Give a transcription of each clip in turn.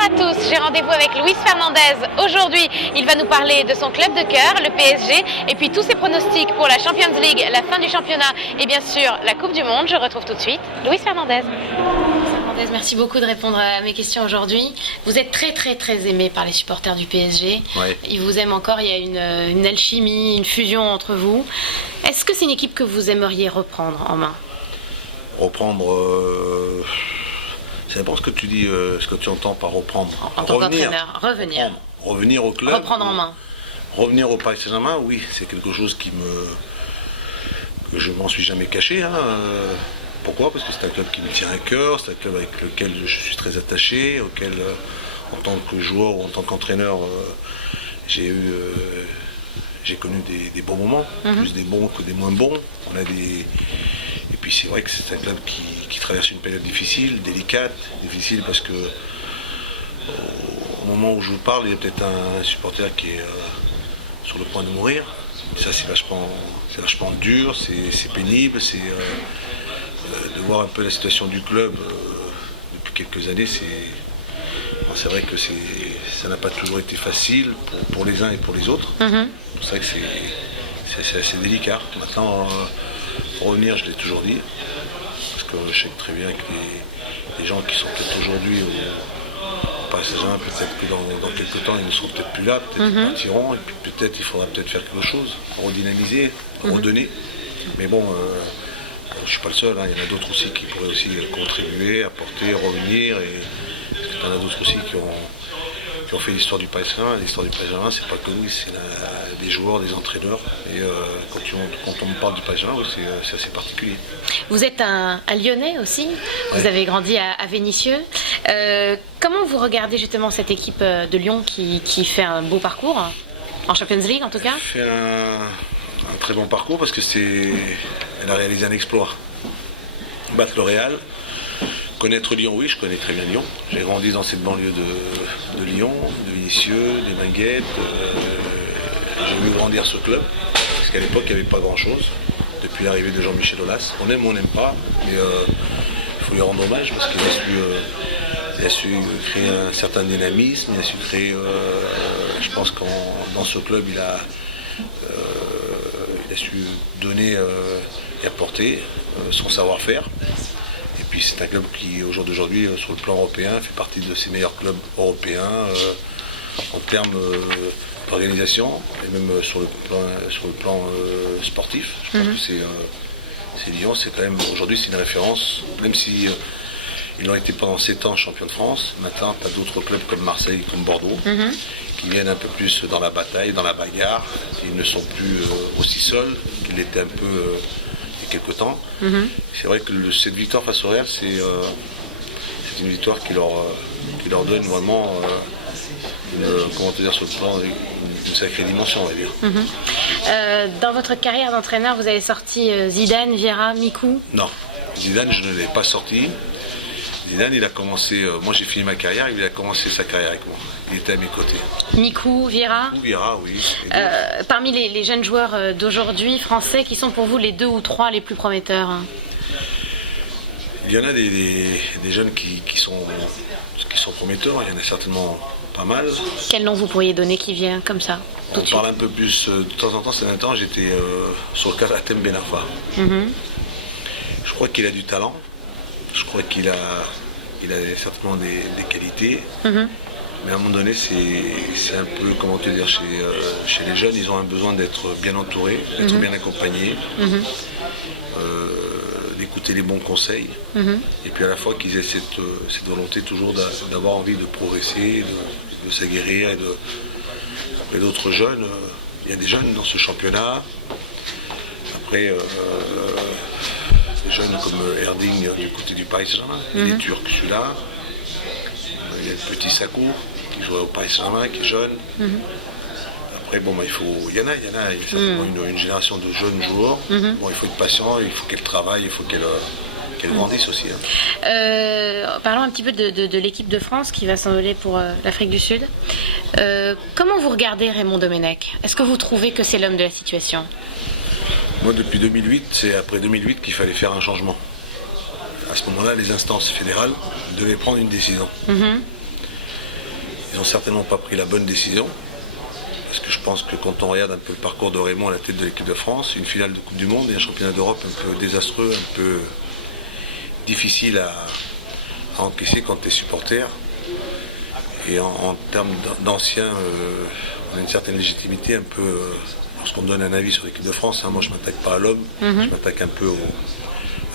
à tous, j'ai rendez-vous avec Luis Fernandez. Aujourd'hui, il va nous parler de son club de cœur, le PSG, et puis tous ses pronostics pour la Champions League, la fin du championnat et bien sûr la Coupe du Monde. Je retrouve tout de suite Luis Fernandez. Merci beaucoup de répondre à mes questions aujourd'hui. Vous êtes très aimé par les supporters du PSG. Ouais. Ils vous aiment encore, il y a une alchimie, une fusion entre vous. Est-ce que c'est une équipe que vous aimeriez reprendre en main? Reprendre, ça dépend ce que tu dis, ce que tu entends par reprendre. En tant qu'entraîneur, revenir. Revenir au club. Reprendre en main. Revenir au Paris Saint-Germain, oui, c'est quelque chose que je m'en suis jamais caché. Pourquoi? Parce que c'est un club qui me tient à cœur, c'est un club avec lequel je suis très attaché, auquel, en tant que joueur ou en tant qu'entraîneur, j'ai connu des bons moments, plus des bons que des moins bons. Et puis c'est vrai que c'est un club qui traverse une période difficile, délicate, difficile parce que au moment où je vous parle, il y a peut-être un supporter qui est sur le point de mourir. Et ça c'est vachement dur, c'est pénible, de voir un peu la situation du club depuis quelques années, c'est vrai que ça n'a pas toujours été facile pour les uns et pour les autres. C'est vrai que c'est assez délicat. Maintenant, revenir, je l'ai toujours dit, parce que je sais très bien que les gens qui sont peut-être aujourd'hui au Paris Saint-Germain, peut-être que dans quelques temps, ils ne seront peut-être plus là, peut-être qu'ils partiront, et puis peut-être il faudra peut-être faire quelque chose, redynamiser, redonner. Mais bon, je ne suis pas le seul, il y en a d'autres aussi qui pourraient aussi contribuer, apporter, revenir. Et il y en a d'autres aussi qui ont fait l'histoire du Paris Saint-Germain. L'histoire du Paris Saint-Germain, c'est pas que nous, c'est des joueurs, des entraîneurs. Et quand on me parle du Paris Saint-Germain, c'est assez particulier. Vous êtes un Lyonnais aussi, vous avez grandi à Vénissieux. Comment vous regardez justement cette équipe de Lyon qui fait un beau parcours, en Champions League en tout cas? Elle fait un très bon parcours parce que elle a réalisé un exploit. Battre le Real. Connaître Lyon, oui, je connais très bien Lyon. J'ai grandi dans cette banlieue de Lyon, de Vénissieux, des Minguettes. J'ai vu grandir ce club, parce qu'à l'époque, il n'y avait pas grand-chose. Depuis l'arrivée de Jean-Michel Aulas. On aime ou on n'aime pas, mais il faut lui rendre hommage, parce qu'il a su créer un certain dynamisme, il a su créer, je pense que dans ce club, il a su donner et apporter son savoir-faire. Et puis c'est un club qui, au jour d'aujourd'hui, sur le plan européen, fait partie de ces meilleurs clubs européens en termes d'organisation et même sur le plan sportif. Je pense que c'est Lyon, c'est quand même, aujourd'hui, c'est une référence, même si ils ont été pendant 7 ans champions de France. Maintenant, tu as d'autres clubs comme Marseille, comme Bordeaux, qui viennent un peu plus dans la bataille, dans la bagarre. Ils ne sont plus aussi seuls qu'ils l'étaient un peu il y a quelques temps. C'est vrai que cette victoire face au Real, c'est une victoire qui leur donne vraiment, sur le plan, une sacrée dimension, on va dire. Dans votre carrière d'entraîneur, vous avez sorti Zidane, Vieira, Mikou? Non, Zidane, je ne l'ai pas sorti. Zidane, il a commencé, moi j'ai fini ma carrière, il a commencé sa carrière avec moi. Il était à mes côtés. Mikou, Vieira? Vieira, oui. Parmi les jeunes joueurs d'aujourd'hui, français, qui sont pour vous les 2 ou 3 les plus prometteurs? Il y en a des jeunes qui sont prometteurs, il y en a certainement pas mal. Quel nom vous pourriez donner qui vient comme ça, tout de suite? On parle un peu plus, de temps en temps, ces derniers temps, j'étais sur le cas d'Hatem Ben Arfa. Je crois qu'il a du talent. Je crois qu'il a certainement des qualités, mais à un moment donné, c'est un peu, comment te dire, chez les jeunes, ils ont un besoin d'être bien entourés, d'être bien accompagnés, d'écouter les bons conseils, et puis à la fois qu'ils aient cette volonté toujours d'avoir envie de progresser, de s'aguerrir, et d'autres jeunes. Il y a des jeunes dans ce championnat. Après, des jeunes comme Erding du côté du Paris Saint-Germain, il y a des Turcs, celui-là. Il y a le petit Sakou qui joue au Paris Saint-Germain, qui est jeune. Après, il y en a certainement une génération de jeunes joueurs. Bon, il faut être patient, il faut qu'elle travaille, il faut qu'elle grandisse aussi. Parlons un petit peu de l'équipe de France qui va s'envoler pour l'Afrique du Sud. Comment vous regardez Raymond Domenech? Est-ce que vous trouvez que c'est l'homme de la situation? Moi, depuis 2008, c'est après 2008 qu'il fallait faire un changement. À ce moment-là, les instances fédérales devaient prendre une décision. n'ont certainement pas pris la bonne décision. Parce que je pense que quand on regarde un peu le parcours de Raymond à la tête de l'équipe de France, une finale de Coupe du Monde et un championnat d'Europe un peu désastreux, un peu difficile à encaisser quand tu es supporter. Et en termes d'anciens, on a une certaine légitimité un peu, lorsqu'on donne un avis sur l'équipe de France, moi je ne m'attaque pas à l'homme, je m'attaque un peu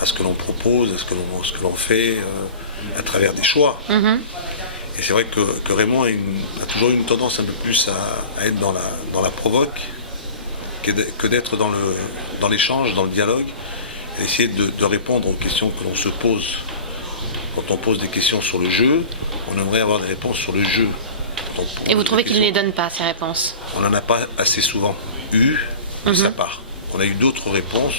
à ce que l'on propose, à ce que l'on fait, à travers des choix. Et c'est vrai que Raymond a toujours eu une tendance un peu plus à être dans la provoque que d'être dans l'échange, dans le dialogue, et essayer de répondre aux questions que l'on se pose. Quand on pose des questions sur le jeu, on aimerait avoir des réponses sur le jeu. Et vous trouvez qu'il ne les donne pas, ces réponses? On n'en a pas assez souvent eu de sa part. On a eu d'autres réponses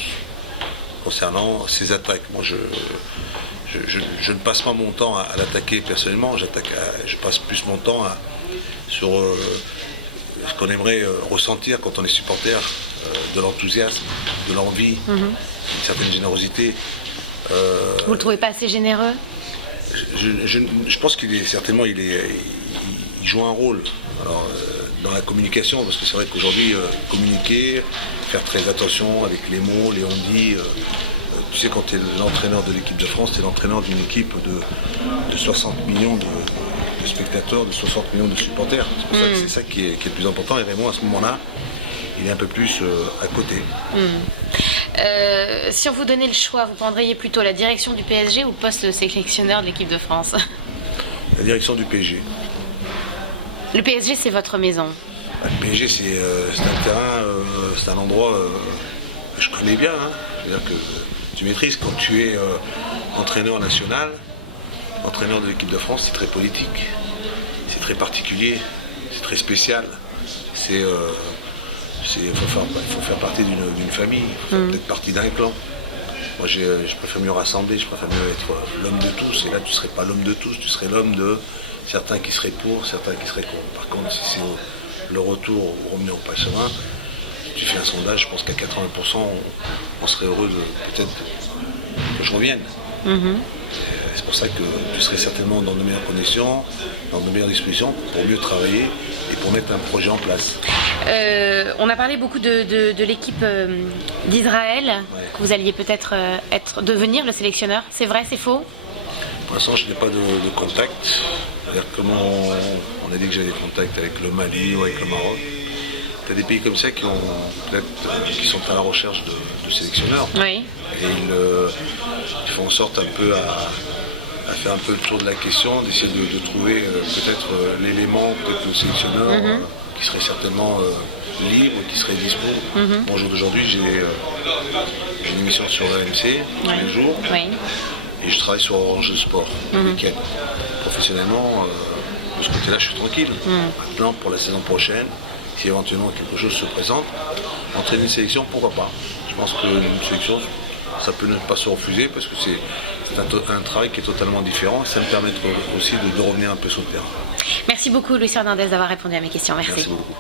concernant ses attaques. Moi, je ne passe pas mon temps à l'attaquer personnellement, je passe plus mon temps sur ce qu'on aimerait ressentir quand on est supporter, de l'enthousiasme, de l'envie, une certaine générosité. Vous le trouvez pas assez généreux? Je pense qu'il est certainement, il joue un rôle. Alors, dans la communication, parce que c'est vrai qu'aujourd'hui, communiquer, faire très attention avec les mots, les on-dit. Tu sais, quand tu es l'entraîneur de l'équipe de France, tu es l'entraîneur d'une équipe de 60 millions de spectateurs, de 60 millions de supporters. C'est pour ça que c'est ça qui est le plus important. Et Raymond, à ce moment-là, il est un peu plus à côté. Si on vous donnait le choix, vous prendriez plutôt la direction du PSG ou le poste de sélectionneur de l'équipe de France? La direction du PSG. Le PSG, c'est votre maison. Le PSG, c'est un terrain, c'est un endroit que je connais bien. C'est-à-dire que tu maîtrises quand tu es entraîneur national, entraîneur de l'équipe de France, c'est très politique, c'est très particulier, c'est très spécial. Il faut faire partie d'une famille, il faut faire peut-être partie d'un clan. Moi, je préfère mieux rassembler, je préfère mieux être l'homme de tous. Et là, tu ne serais pas l'homme de tous, tu serais l'homme de certains qui seraient pour, certains qui seraient contre. Par contre, si c'est le retour au revenir au Passerin, tu fais un sondage, je pense qu'à 80%, on serait heureux peut-être que je revienne. C'est pour ça que tu serais certainement dans de meilleures conditions, dans de meilleures dispositions, pour mieux travailler et pour mettre un projet en place. On a parlé beaucoup de l'équipe d'Israël, que vous alliez peut-être devenir le sélectionneur. C'est vrai, c'est faux? Pour l'instant, je n'ai pas de contact. C'est-à-dire comme on a dit que j'avais des contacts avec le Mali ou avec le Maroc. Tu as des pays comme ça qui sont à la recherche de sélectionneurs. Oui. Et ils font en sorte un peu à faire un peu le tour de la question, d'essayer de trouver peut-être l'élément, peut-être le sélectionneur qui serait certainement libre, qui serait dispo. Bon, au jour d'aujourd'hui, j'ai une émission sur l'AMC tous les jours. Et je travaille sur Orange Sport le week-end. Professionnellement, de ce côté-là, je suis tranquille. Maintenant, pour la saison prochaine, si éventuellement quelque chose se présente, entraîner une sélection, pourquoi pas? Je pense qu'une sélection, ça peut ne pas se refuser parce que c'est un travail qui est totalement différent et ça me permet aussi de revenir un peu sur le terrain. Merci beaucoup Luis Hernandez d'avoir répondu à mes questions. Merci beaucoup.